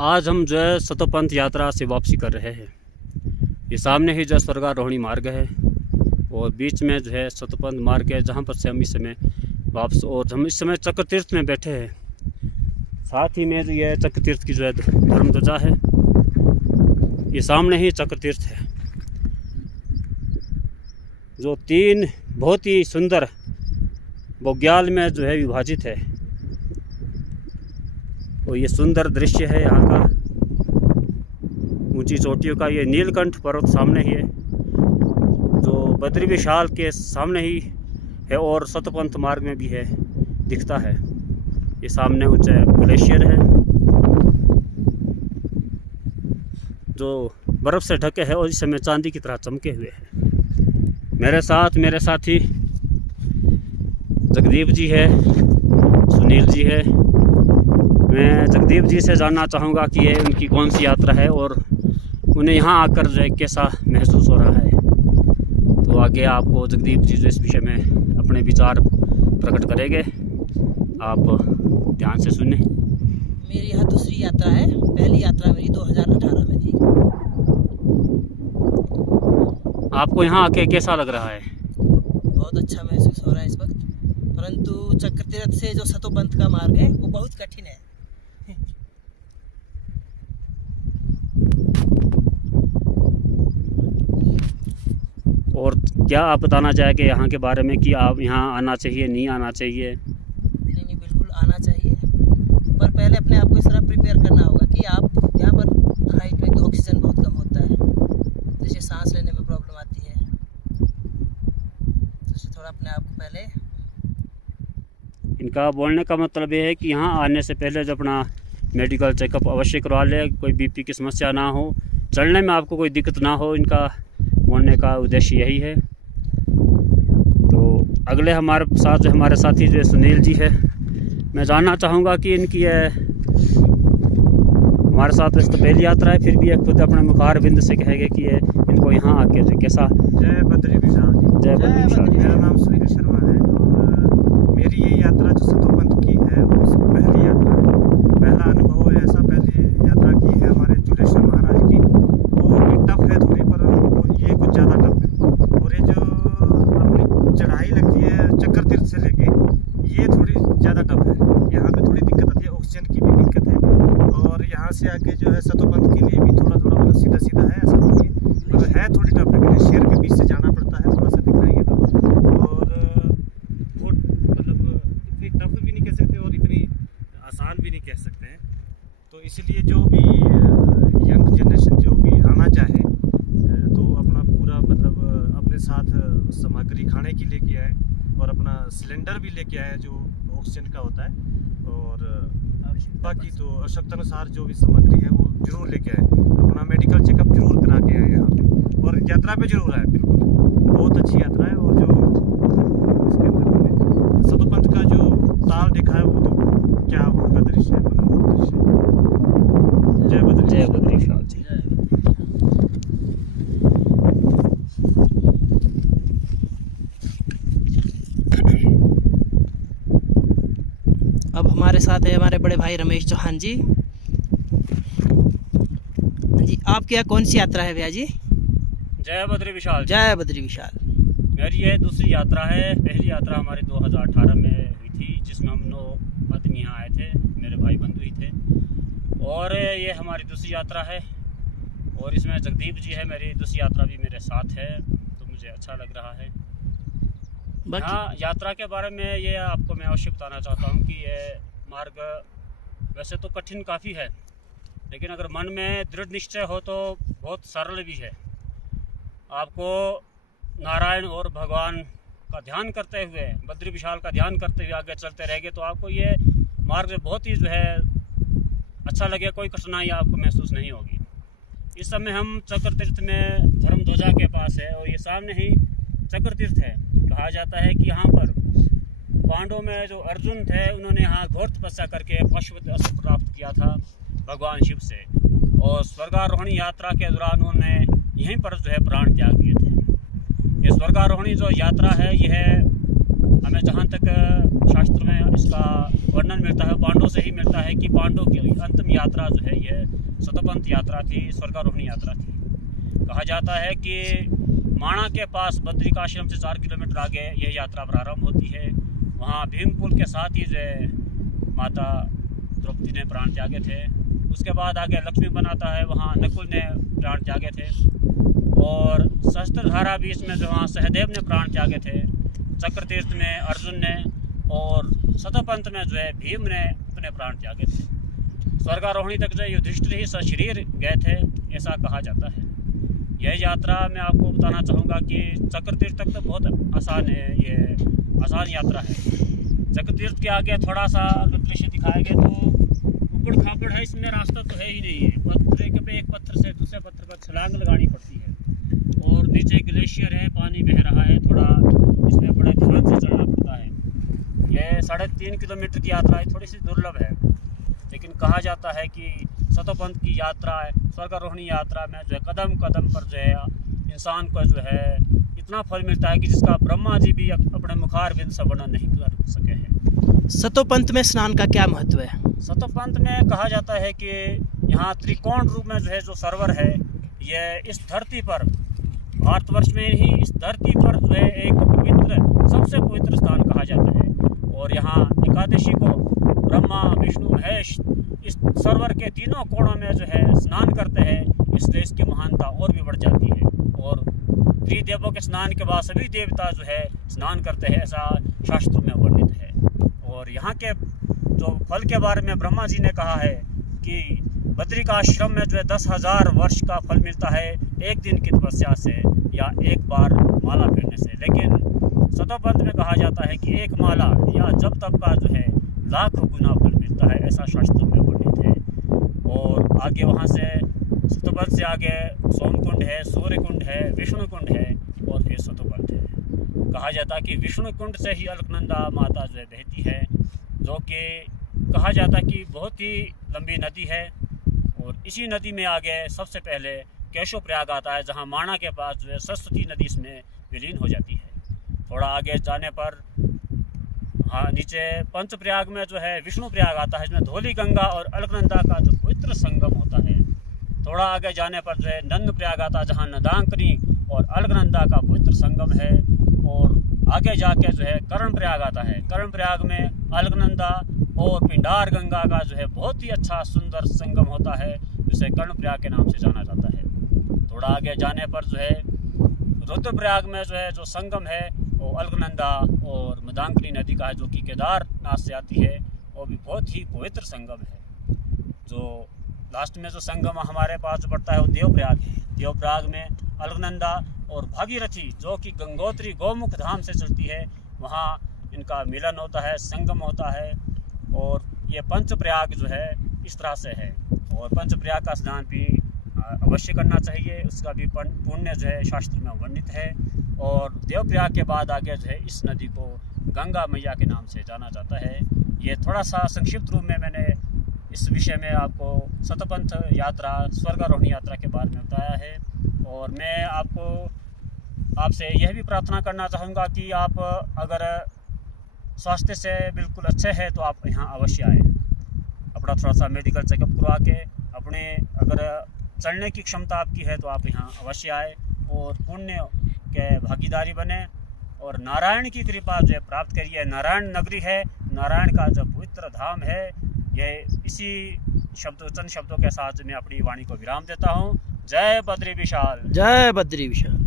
आज हम जो है सतोपंथ यात्रा से वापसी कर रहे हैं। ये सामने ही जो स्वर्गारोहणी मार्ग है और बीच में जो है सतोपंथ मार्ग है, जहाँ पर से हम इस समय वापस और हम इस समय चक्र तीर्थ में बैठे हैं। साथ ही में जो ये चक्र तीर्थ की जो है धर्म ध्वजा है, ये सामने ही चक्र तीर्थ है जो 3 बहुत ही सुंदर बुग्याल में जो है विभाजित है। और ये सुंदर दृश्य है यहाँ का, ऊंची चोटियों का। ये नीलकंठ पर्वत सामने ही है जो बद्री विशाल के सामने ही है और सतपंथ मार्ग में भी है, दिखता है। ये सामने ऊंचा ग्लेशियर है जो बर्फ़ से ढके है और इस समय चांदी की तरह चमके हुए हैं। मेरे साथ मेरे साथी जगदीप जी है, सुनील जी है। मैं जगदीप जी से जानना चाहूँगा कि ये उनकी कौन सी यात्रा है और उन्हें यहाँ आकर जो है कैसा महसूस हो रहा है। तो आगे आपको जगदीप जी जो इस विषय में अपने विचार प्रकट करेंगे, आप ध्यान से सुने। मेरी यह दूसरी यात्रा है। पहली यात्रा मेरी 2018 में थी। आपको यहाँ आके कैसा लग रहा है? बहुत अच्छा महसूस हो रहा है इस वक्त, परंतु चक्र तीर्थ से जो सतोपंथ का मार्ग है वो बहुत कठिन है। और क्या आप बताना चाहेंगे यहाँ के बारे में कि आप यहाँ आना चाहिए, नहीं आना चाहिए? नहीं, बिल्कुल आना चाहिए, पर पहले अपने आप को इस तरह प्रिपेयर करना होगा कि आप यहाँ पर हाइट में ऑक्सीजन बहुत कम होता है, जैसे सांस लेने में प्रॉब्लम आती है। तो थोड़ा अपने आप को पहले, इनका बोलने का मतलब ये है कि यहाँ आने से पहले जो अपना मेडिकल चेकअप अवश्य करवा ले, कोई बीपी की समस्या ना हो, चलने में आपको कोई दिक्कत ना हो। इनका बोलने का उद्देश्य यही है। तो अगले हमारे साथ जो हमारे साथी जो सुनील जी है, मैं जानना चाहूँगा कि इनकी हमारे साथ वैसे तो पहली यात्रा है, फिर भी खुद अपने मुखार बिंद से कहेंगे कि ये इनको यहाँ आके जो कैसा। जय बद्री विशाल जी। जय बद्री विशाल। मेरा नाम सुनील शर्मा है और मेरी ये यात्रा जो सतोपंथ की है वो पहली यात्रा है। पहला अनुभव है ऐसा, पहली यात्रा की है हमारे जुलेश्वर महाराज की। वो भी टफ है थोड़ी, पर ये कुछ ज़्यादा टफ है। और ये जो अपनी चढ़ाई लगती है चक्र तीर्थ से लेके, ये थोड़ी ज़्यादा टफ है। यहाँ पे थोड़ी दिक्कत आती है, ऑक्सीजन की भी दिक्कत है। और यहाँ से आके जो है सतोपंथ के लिए भी थोड़ा थोड़ा मतलब सीधा सीधा है, ऐसा नहीं है, मतलब है थोड़ी टफ है। ग्लेशियर के बीच से जाना पड़ता है, थोड़ा सा दिखाएंगे तो। और वो मतलब इतनी टफ भी नहीं कह सकते और इतनी आसान भी नहीं कह सकते हैं। तो इसलिए जो भी यंग जनरेशन जो भी आना चाहे तो अपना पूरा मतलब अपने साथ सामग्री खाने की लेके आए और अपना सिलेंडर भी लेके आए जो ऑक्सीजन का होता है। और बाकी तो आवश्यकतानुसार जो भी सामग्री है वो जरूर लेके आए। अपना मेडिकल चेकअप जरूर करा के आए यहाँ पे, और यात्रा पे जरूर आए। बिल्कुल बहुत अच्छी यात्रा है। और जो इसके अंदर हमने सतोपंथ का जो ताल देखा है वो तो क्या वो का दृश्य है, मनोहर दृश्य है। जय बद्री, जय बद्री विशाल जी। अब हमारे साथ है हमारे बड़े भाई रमेश चौहान जी। जी, आपकी यहाँ कौन सी यात्रा है भैया जी? जय बद्री विशाल। जय बद्री विशाल। मेरी ये दूसरी यात्रा है। पहली यात्रा हमारी 2018 में हुई थी, जिसमें हम 9 आदमी यहाँ आए थे, मेरे भाई बंधु ही थे। और ये हमारी दूसरी यात्रा है और इसमें जगदीप जी है, मेरी दूसरी यात्रा भी मेरे साथ है, तो मुझे अच्छा लग रहा है। हाँ, यात्रा के बारे में ये आपको मैं अवश्य बताना चाहता हूँ कि ये मार्ग वैसे तो कठिन काफ़ी है, लेकिन अगर मन में दृढ़ निश्चय हो तो बहुत सरल भी है। आपको नारायण और भगवान का ध्यान करते हुए, बद्री विशाल का ध्यान करते हुए आगे चलते रहेंगे तो आपको ये मार्ग बहुत ही जो है अच्छा लगे, कोई कठिनाई आपको महसूस नहीं होगी। इस समय हम चक्र तीर्थ में धर्म ध्वजा के पास है और ये सामने ही चक्र तीर्थ है। कहा जाता है कि यहाँ पर पांडवों में जो अर्जुन थे, उन्होंने यहाँ घोर तपस्या करके पाशुपत अस्त्र प्राप्त किया था भगवान शिव से, और स्वर्गारोहणी यात्रा के दौरान उन्होंने यहीं पर जो है प्राण त्याग दिए थे। ये स्वर्गारोहणी जो यात्रा है, यह हमें जहाँ तक शास्त्र में इसका वर्णन मिलता है, पांडवों से ही मिलता है कि पांडवों की अंतिम यात्रा जो है है सतोपंथ यात्रा थी, स्वर्गारोहणी यात्रा थी। कहा जाता है कि माणा के पास बद्रिकाश्रम से 4 किलोमीटर आगे यह यात्रा प्रारंभ होती है। वहाँ भीमकुल के साथ ही जो माता द्रौपदी ने प्राण त्यागे थे। उसके बाद आगे लक्ष्मी बनाता है, वहाँ नकुल ने प्राण त्यागे थे। और सहस्त्रधारा बीच में जो वहाँ सहदेव ने प्राण त्यागे थे, चक्र तीर्थ में अर्जुन ने, और सतोपंथ में जो है भीम ने अपने प्राण त्यागे थे। स्वर्गारोहणी तक जो युधिष्ठिर ही सशरीर गए थे, ऐसा कहा जाता है। यह यात्रा मैं आपको बताना चाहूँगा कि चक्र तीर्थ तक तो बहुत आसान है, ये आसान यात्रा है। चक्र तीर्थ के आगे थोड़ा सा अगर दृश्य दिखाएंगे तो ऊपर खापड़ है, इसमें रास्ता तो है ही नहीं है। पत्थर पे एक पत्थर से दूसरे पत्थर पर छलांग लगानी पड़ती है, और नीचे ग्लेशियर है, पानी बह रहा है, थोड़ा इसमें बड़े ध्यान से चलना पड़ता है। यह 3.5 किलोमीटर की यात्रा थोड़ी सी दुर्लभ है, लेकिन कहा जाता है कि सतोपंथ की यात्रा स्वर्गारोहणी यात्रा में जो है कदम कदम पर जो है इंसान को जो है इतना फल मिलता है कि जिसका ब्रह्मा जी भी अपने मुखारबिंद से वर्णन नहीं कर सके हैं। सतोपंथ में स्नान का क्या महत्व है? सतोपंथ में कहा जाता है कि यहाँ त्रिकोण रूप में जो है जो सरोवर है, ये इस धरती पर, भारतवर्ष में ही इस धरती पर जो है एक पवित्र, सबसे पवित्र स्थान कहा जाता है। और यहाँ एकादशी को ब्रह्मा विष्णु महेश इस सरोवर के तीनों कोणों में जो है स्नान करते हैं, इसलिए इसकी महानता और भी बढ़ जाती है। और त्रिदेवों के स्नान के बाद सभी देवता जो है स्नान करते हैं, ऐसा शास्त्रों में वर्णित है। और यहाँ के जो फल के बारे में ब्रह्मा जी ने कहा है कि बद्रिकाश्रम में जो है 10,000 वर्ष का फल मिलता है एक दिन की तपस्या से या एक बार माला फेरने से। लेकिन सतोपंथ में कहा जाता है कि एक माला या जब तप का जो है लाखों गुना फल मिलता है, ऐसा शास्त्रों में वर्णित है। और आगे वहाँ से सतोपंथ से आगे सोमकुंड है, सूर्यकुंड है, विष्णुकुंड है, और फिर सतोपंथ है। कहा जाता है कि विष्णुकुंड से ही अलकनंदा माता जो है बहती है, जो कि कहा जाता है कि बहुत ही लंबी नदी है। और इसी नदी में आगे सबसे पहले केशव प्रयाग आता है, जहाँ माणा के पास जो है सरस्वती नदी इसमें विलीन हो जाती है। थोड़ा आगे जाने पर नीचे पंच प्रयाग में जो है विष्णु प्रयाग आता है, इसमें धौली गंगा और अलकनंदा का जो पवित्र संगम होता है। थोड़ा आगे जाने पर जो है नंद प्रयाग आता है, जहाँ नदांकनी और अलकनंदा का पवित्र संगम है। और आगे जाके जो है कर्ण प्रयाग आता है। कर्ण प्रयाग में अलकनंदा और पिंडार गंगा का जो है बहुत ही अच्छा सुंदर संगम होता है, जिसे कर्ण प्रयाग के नाम से जाना जाता है। थोड़ा आगे जाने पर जो है रुद्रप्रयाग में जो है जो संगम है वो अलकनंदा और मदांकनी नदी का है, जो कि केदारनाथ से आती है, वो भी बहुत ही पवित्र संगम है। जो लास्ट में जो संगम हमारे पास जो पड़ता है वो देवप्रयाग है। देवप्रयाग में अलकनंदा और भागीरथी, जो कि गंगोत्री गौमुख धाम से चलती है, वहाँ इनका मिलन होता है, संगम होता है। और ये पंचप्रयाग जो है इस तरह से है। और पंचप्रयाग का स्नान भी अवश्य करना चाहिए, उसका भी पुण्य जो है शास्त्र में वर्णित है। और देवप्रयाग के बाद आगे जो है इस नदी को गंगा मैया के नाम से जाना जाता है। ये थोड़ा सा संक्षिप्त रूप में मैंने इस विषय में आपको सतोपंथ यात्रा, स्वर्गारोहणी यात्रा के बारे में बताया है। और मैं आपसे यह भी प्रार्थना करना चाहूँगा कि आप अगर स्वास्थ्य से बिल्कुल अच्छे हैं तो आप यहाँ अवश्य आए, अपना थोड़ा सा मेडिकल चेकअप करवा के, अपने अगर चलने की क्षमता आपकी है तो आप यहाँ अवश्य आए और पुण्य के भागीदारी बने और नारायण की कृपा जो है प्राप्त करिए। नारायण नगरी है, नारायण का जो पवित्र धाम है। यह इसी चंद शब्दों के साथ मैं अपनी वाणी को विराम देता हूँ। जय बद्री विशाल। जय बद्री विशाल।